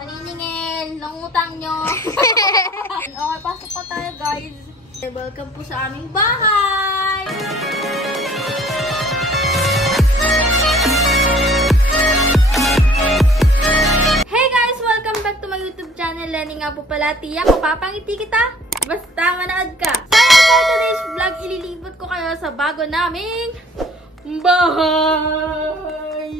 Maniningil ng utang nyo. Okay, pasok pa tayo guys. Welcome po sa aming bahay. Hey guys! Welcome back to my YouTube channel. Lenny nga po pala, tiyak. Mapapangiti kita. Basta manood ka. So for today's vlog, ililibot ko kayo sa bago naming bahay.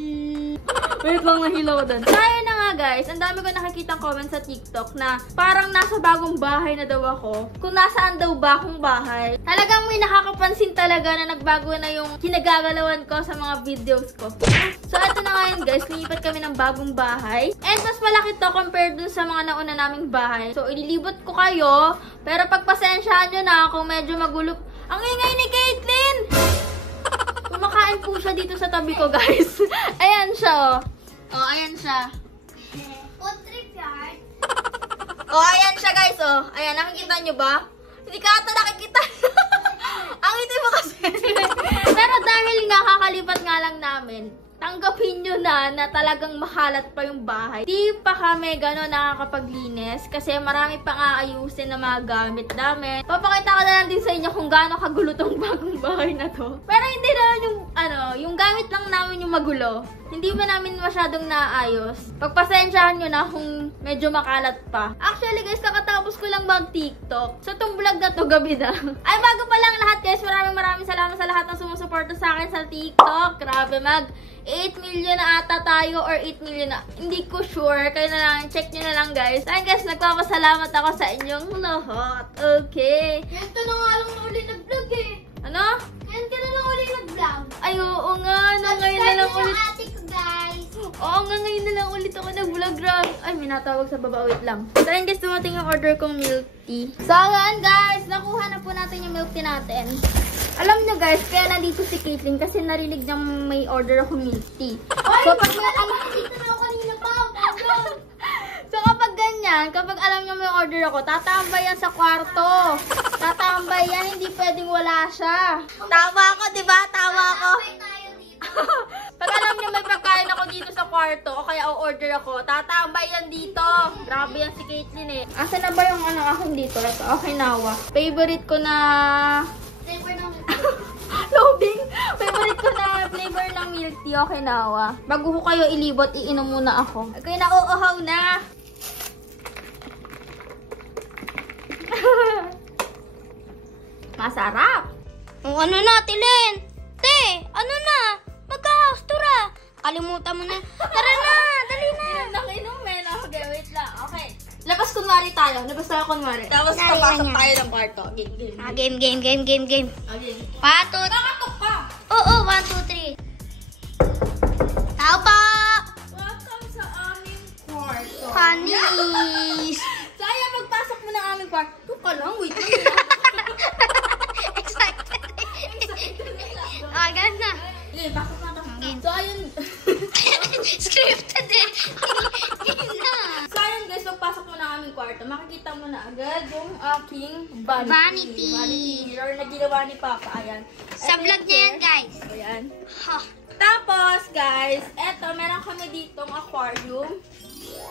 Wait lang, nahilaw doon. So ayun na nga guys, ang dami ko nakikita comments sa TikTok na parang nasa bagong bahay na daw ako. Kung nasaan daw ba akong bahay. Talagang may nakakapansin talaga na nagbago na yung kinagagalawan ko sa mga videos ko. So ito na nga yun guys, lumipat kami ng bagong bahay. And mas malaki to compared dun sa mga nauna naming bahay. So ililibot ko kayo, pero pagpasensyahan nyo na kung medyo magulo. Ang ingay ni Caitlyn! Kumakain po siya dito sa tabi ko, guys. Ayan siya, oh. Oh, ayan siya. Food trip yard. Oh, ayan siya, guys, oh. Ayan, nakikita nyo ba? Hindi ka ata nakikita. Ang ito mo kasi. Pero dahil nga, kakalipat nga lang namin, tanggapin nyo na talagang makalat pa yung bahay. Di pa kami gano'n nakakapaglinis kasi marami pang aayusin na mga gamit namin. Papakita ko na lang din sa inyo kung gaano kagulo tong bagong bahay na to. Pero hindi naman yung gamit lang namin yung magulo. Hindi ba namin masyadong naayos? Pagpasensyahan nyo na kung medyo makalat pa. Actually guys, kakatapos ko lang mag-TikTok. So itong vlog na to, gabi na. Ay, bago pa lang lahat guys, maraming salamat sa lahat ng sumusuporta sa akin sa TikTok. Grabe, 8 million na ata tayo or 8 million na. Hindi ko sure. Kayo na lang. Check nyo na lang guys. Ayun guys, nagpapasalamat ako sa inyong lahat. Okay. Yan ka na nga lang na uli nag-vlog eh. Ano? Yan ka na lang uli nag-vlog. Ay, oo nga. Ngayon na lang ulit. Ate ko guys. Oo nga, ngayon na lang ulit ako nag-vlog. Ay, may natawag sa baba. Wait lang. So ayun guys, dumating yung order kong milk tea. So ayan guys, nakuha na po natin yung milk tea natin. Alam nyo guys, kaya nandito si Caitlyn kasi narinig niyang may order ako milk tea. So pag Dito na ako kanina pa. So kapag ganyan, kapag alam nyo may order ako, tatambay yan sa kwarto. Tatambay yan, hindi pwedeng wala siya. Tama ako, di ba? Tama ako. Pag alam nyo may pagkain ako dito sa kwarto, o kaya o-order ako, tatambay yan dito. Grabe yan si Caitlyn eh. Asa na ba yung aking dito? Ito, okay nawa. Favorite ko na... Flavor ng loading! Favorite ko na flavor ng milk tea, okay nawa. Bago ko kayo ilibot, iinom muna ako. Okay, nauuhaw na. Masarap. Oh, ano na, Tilin? Te, ano na? Mag-house tour ah. Kalimutan mo na. Tara na, dali na. Nakinom eh. Okay, wait lang. Okay. Labas kunwari tayo. Labas tayo kunwari. Tapos papasok tayo ng kwarto. Game. Game. Okay. Patot. Nakatok ka. Oo, 1, 2, 3. Tao pa! Welcome sa aming kwarto. Panis! Saya, magpasok mo ng aming kwarto. Ito ka lang. Wait lang. Excited. Ah, ganun na. Okay, pasok na ito. So, ayun. Scripted eh. Game na. So, ayun guys, magpasok mo ng aming kwarto. Makikita mo na agad yung aking Vanity. Vanity mirror na ginawa ni Papa. Ayan. Sa vlog niya yan, guys. Ayan. Ha. Tapos, guys, eto, meron kami ditong aquarium.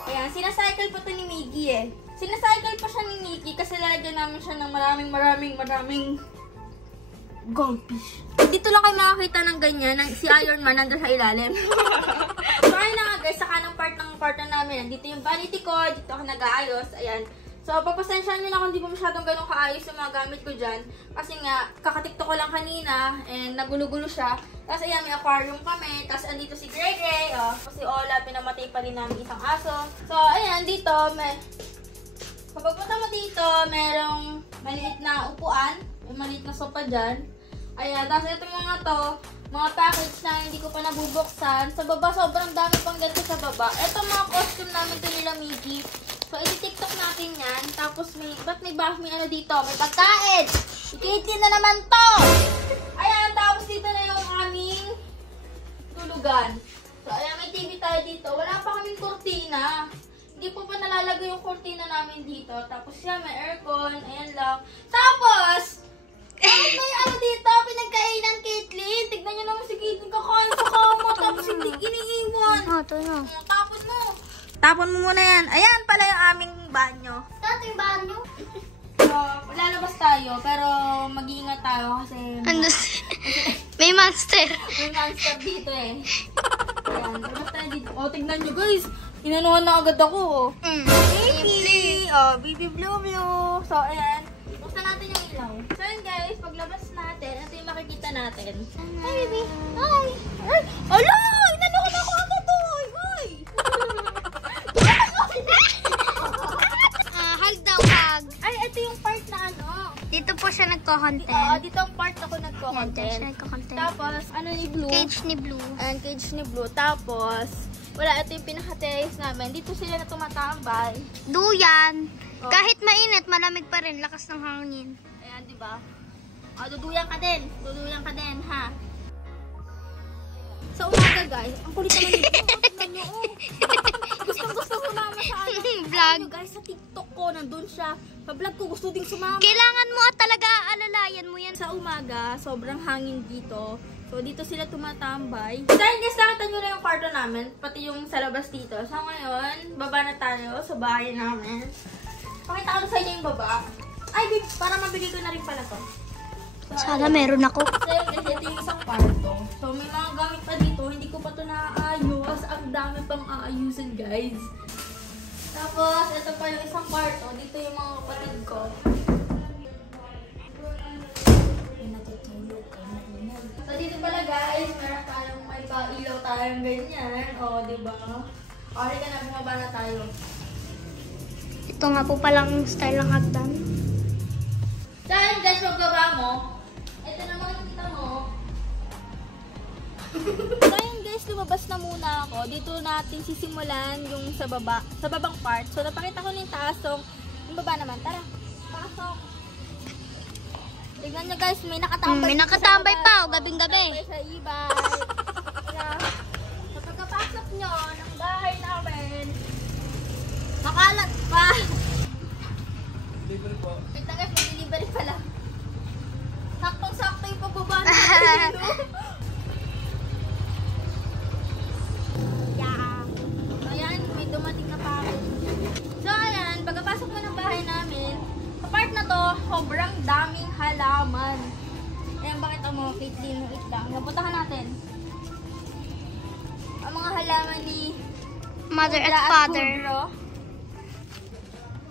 Ayan, sinacycle pa to ni Miggy eh. Sinacycle pa siya ni Miggy kasi lalagyan namin siya ng maraming goldfish. Dito lang kayo makakita ng ganyan, si Iron Man nandun sa ilalim. So, ayun na nga guys, sa kanang part ng kwarto namin. Dito yung vanity ko, dito ako nag-aayos. Ayan. So, pagpasensyahan nyo na kung di po masyadong ganun kaayos yung mga gamit ko dyan. Kasi nga, kakatikto ko lang kanina and nagulo-gulo siya. Tapos ayan, may aquarium kami. Tapos andito si Gray. Oh. Si Ola, pinamatay pa rin namin isang aso. So, ayan, dito, kapag punta mo dito, merong maliit na upuan. May maliit na sopa dyan. Ayan, tapos itong mga to, mga package na hindi ko pa nabubuksan. Sa baba, sobrang dami pang ganito sa baba. Ito mga costume namin to nila Miggy. So, iti-tiktok natin yan. Tapos, ba't may ano dito? May pagkain! Ikitin na naman to! Ayan, tapos dito na yung aming tulugan. So, ayan, may TV tayo dito. Wala pa kaming kortina. Hindi po pa nalalagay yung kortina namin dito. Tapos yan, may aircon. Ayan lang. Tapos, bakit may ano dito? Pinagkainan, Caitlyn. Tignan nyo naman si Caitlyn kakain sa kama. Tapos hindi iniiwan. Ito na. Tapos mo, Tapon mo muna yan. Ayan pala yung aming banyo. Ito yung banyo. So, lalabas tayo, pero mag-iingat tayo kasi May monster. may monster dito eh. Ayan, labas tayo dito. O, tignan nyo guys. Inanuhan na agad ako. Baby! Oh, baby blue. So, ayan. Buksan natin yung ilaw. So, ayan guys, paglabas natin, ito yung makikita natin. Hi, baby. Hi. Ay! Ala! Inanuhan ako agad to! Ay! Hug daw, hug. Ay, ito yung part na ano. Dito po siya nagko-content. Dito ang part ako Yan, dyan siya nagko-content. nagko-content. Tapos, ano ni Blue? Cage ni Blue. Ayan, cage ni Blue. Tapos, wala, ito yung pinaka-terrace namin. Dito sila na tumatambay. Duyan. Oh. Kahit mainit, malamig pa rin. Lakas ng hangin. Ayan, di ba? O, duduyan ka din. Duduyan ka din, ha? Sa umaga, guys, ang kulit naman dito. Tignan nyo, oh. Gusto sumama sa ano. Vlog. Ano, guys, sa TikTok ko, nandun siya. Sa vlog ko, gusto ding sumama. Kailangan mo at talaga alalayan mo yan. Sa umaga, sobrang hangin dito. So, dito sila tumatambay. Dahil guys, nakita nyo na yung kwarto namin, pati yung sa labas dito. So, ngayon, baba na tayo sa bahay namin. Pakita ko sa inyo yung baba. Ay, babe, para mabili ko na rin pala to. So, Sana meron ako. so, ito yung isang kwarto. So, may mga gamit pa dito. Hindi ko pa to naaayos. Ang dami pang aayusin, guys. Tapos, ito pa yung isang kwarto. Dito yung mga kapatid ko. So, dito pala guys, meron tayong may pa-ilaw tayong ganyan. O, diba? Okay ka na, bumaba na tayo. Ito nga po palang style ng hagdan. Dahil guys, magbaba mo, ito naman kita mo. Dahil guys, lumabas na muna ako. Dito natin sisimulan yung sa baba, sa babang part. So, napakita ko na yung taas. So, yung baba naman. Tara, pasok. Tignan nyo guys, may nakatambay. May nakatambay pa, o gabing-gabi. Nakatambay sa ibay. Kaya, sa pagkapasok nyo ng bahay namin, makalat pa. Libre po. Ito guys, may delivery pala. Saktong-sakto yung pagbaba natin. Yeah. So, ayan, may dumating na package. So, ayan, pagkapasok mo ng bahay namin, sa part na to, sobrang daming halaman. Ayan, bakit mo, Caitlyn, wait lang. Napuntahan natin. Ang mga halaman ni Mother Kudra and father. Kudro.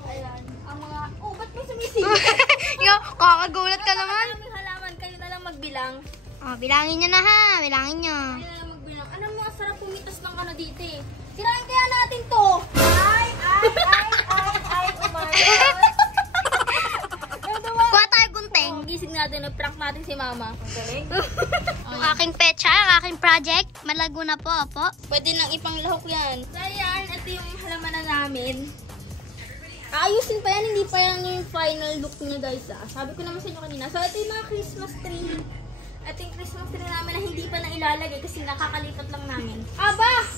Ayan, ang mga, oh, ba't may sumisig? Yo, kakagulat ka naman. Maraming halaman, kayo na lang magbilang. Oh, bilangin nyo na ha. Bilangin nyo. Kayo na lang magbilang. Alam mo, ang sarap pumitas ng ano dito eh. Sirain kaya natin to. Ay, oh my God. Kuha tayo gunting. Gising natin, na-prank natin si mama. Ang galing. Ang aking pecha, ang aking project. Malago na po, opo. Pwede nang ipanglahok yan. So, ayan, ito yung halamanan namin. Aayusin pa yan, hindi pa yan yung final look niya guys ah. Sabi ko naman sa inyo kanina. So, ito yung mga Christmas tree. Ito yung Christmas tree namin na hindi pa na ilalagay kasi nakakalipat lang namin. Aba!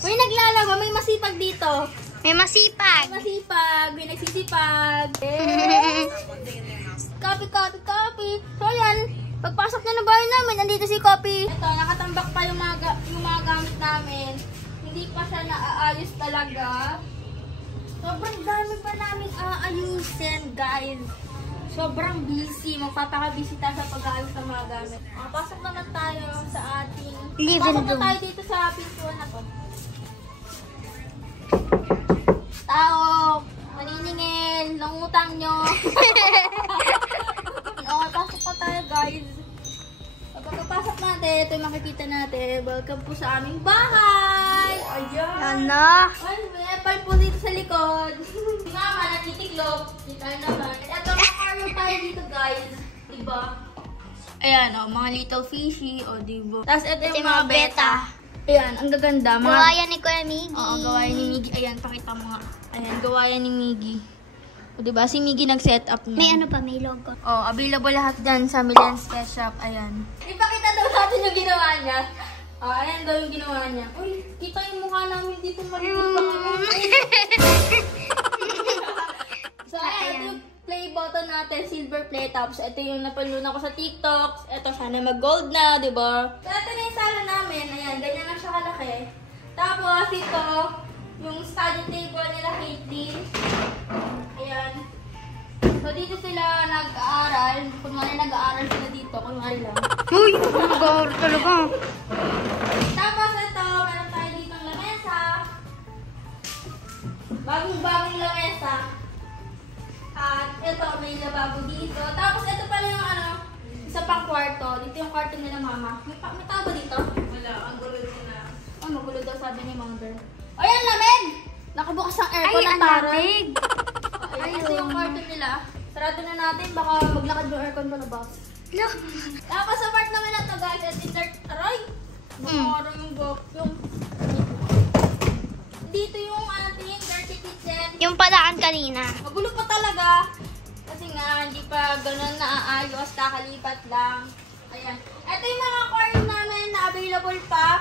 May naglalaban, may masipag dito. May masipag. May masipag, may nagsisipag. Copy. So, ayan. Pagpasok niya ng bahay namin, nandito si Copy. Ito, nakatambak pa yung mga gamit namin. Hindi pa siya naaayos talaga. Sobrang dami pa namin aayusin, guys. Sobrang busy. Magpapaka-busy tayo sa pag-aayos ng mga gamit. Pasok naman tayo sa ating... Living Pasok na room. tayo dito sa pintuan na to. Tao! Maniningil! Nangutang nyo! Pasok pa tayo, guys. Pagkapasok natin, ito yung makikita natin. Welcome po sa aming bahay! Ayan! Ano? Ay, may apple po dito sa likod. Si mama, nagtitiklop. Si Carl naman. Ito, makakaroon tayo dito, guys. Diba? Ayan, o, mga little fishy, o, diba? Tapos, ito yung mga beta. Ayan, ang gaganda. Gawayan ni Kuya Miggy. Oo, gawayan ni Miggy. Ayan, pakita mo nga. Ayan, gawayan ni Miggy. O, diba? Si Miggy nag-set up niya. May ano pa, may logo. Oh, available lahat dyan sa Milan Sketch Shop. Ayan. Ipakita daw natin yung ginawa niya. Oh, ayan daw yung ginawa niya. Uy, kita yung mukha namin dito maliit pa kami. So, ayan, ito yung play button natin, silver play. Tapos, ito yung napanood ko sa TikTok. Ito, sana mag-gold na, di ba? So, ito na yung sala namin. Ayan, ganyan lang siya kalaki. Tapos, ito, yung study table nila Caitlyn. Ayan. So, dito sila nag-aaral. Kunwari nag-aaral sila dito. Kunwari lang. Uy, nag-aaral talaga. Tapos ito, meron tayo dito ng lamesa. Bagong-bagong lamesa. At ito, may lababo dito. Tapos ito pala yung isa pang kwarto. Dito yung kwarto nila mama. May tao ba dito? Wala, ang gulo na. Oh, magulo daw sabi ni mother. O yan, lamig! Nakabukas ang aircon Ay, ng ang taray. lamig. Ayun, ito yung kwarto nila. Sarado na natin, baka maglakad yung aircon pa na box. Look. Tapos sa part naman na to guys, at insert, aray! Baka yung vacuum. Dito yung ating dirty kitchen. Yung padaan kanina. Magulo pa talaga. Kasi nga, hindi pa ganun naaayos, kakalipat lang. Ayan. Ito yung mga aquarium namin na available pa.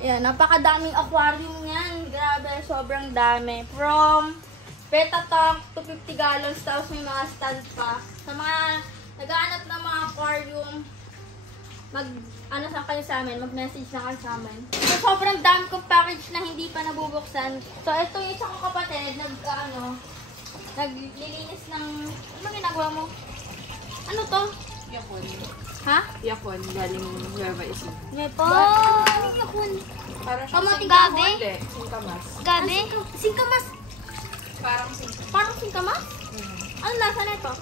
Ayan, napakadaming aquarium yan. Grabe, sobrang dami. From beta tank to 50 gallons, tapos may mga stand pa. Sa mga naghahanap ng mga aquarium, sa kayo sa amin, mag-message na kayo sa amin. So, sobrang dami kong package na hindi pa nabubuksan. So, ito yung isa kong kapatid, naglilinis ng, ano ginagawa mo? Ano to? Yakon. Ha? Yakon, galing Nueva Ecija. Nepo. Ano yakun? Parang Kamuting gabi? Hindi, singkamas. Gabi? Singkamas. Parang Singkamas? Ano lasa na ito?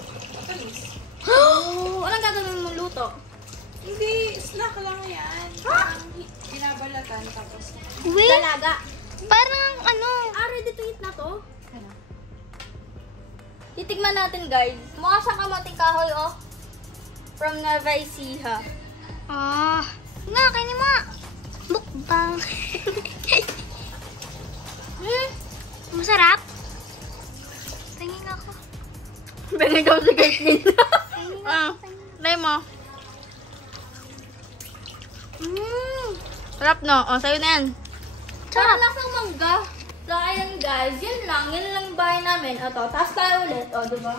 matamis. Oh, anong gagawin mong luto? Hindi, snack lang yan. Parang binabalatan tapos. Wait, Dalaga. parang ano. Ready to eat na to? Titigman natin guys. Mukha siyang kamuting kahoy oh. From Nueva Ecija. Nga, kainin mo. Mukbang. Masarap. Tingin ako. Bengay daw si Caitlyn. Tingin ako. Try mo. Sarap no? O, sa'yo na yan. Parang lasang mangga. So, ayan guys. Yun lang yung bahay namin. Ito, taas tayo ulit. O, diba?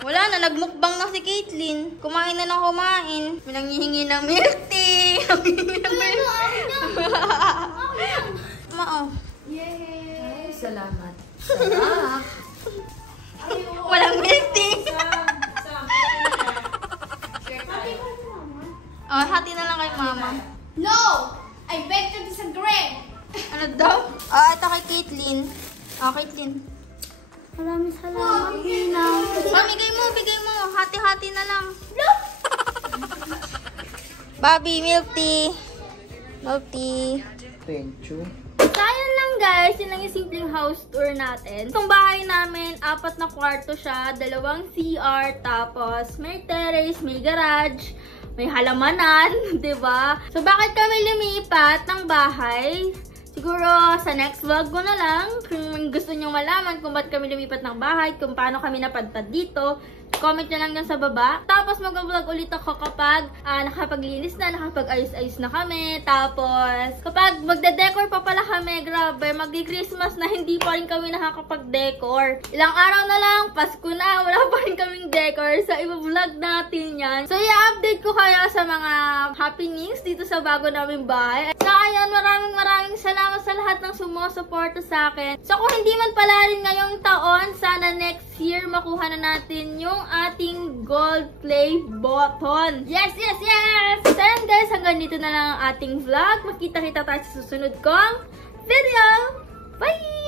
Wala na, nagmukbang na si Caitlyn. Kumain na ng kumain. May nanghihingi ng milk tea. Nanghihingi ng milk tea. Yay! Salamat. Walang milk tea. Oh, hati na lang kay mama. No! I beg to disagree. Ano daw? Ito kay Caitlyn. Caitlyn. Maraming salamat. Bigay mo. Hati-hati na lang. Bobby, milk tea. Milk tea. Thank you. So, ayan lang guys. Yun lang yung simpleng house tour natin. Itong bahay namin, 4 na kwarto siya, 2 CR, tapos may terrace, may garage, may halamanan, 'di ba? So, bakit kami lumipat ng bahay? Siguro sa next vlog ko na lang, kung gusto nyo malaman kung ba't kami lumipat ng bahay, kung paano kami napadpad dito, comment nyo lang yan sa baba. Tapos mag-vlog ulit ako kapag nakapaglinis na, nakapag-ayos-ayos na kami. Tapos kapag magde-decor pa pala kami, grabe, mag-Christmas na hindi pa rin kami nakakapag-decor. Ilang araw na lang, Pasko na, wala pa rin kaming decor. So i-vlog natin yan. So i-update ko kayo sa mga happenings dito sa bago naming bahay. So ayan, maraming salamat sa lahat ng sumusuporta sa akin. So kung hindi man pala rin ngayong taon, sana next year makuha na natin yung ating gold play button. Yes! So yan guys, hanggang dito na lang ang ating vlog. Magkita-kita tayo sa susunod kong video. Bye!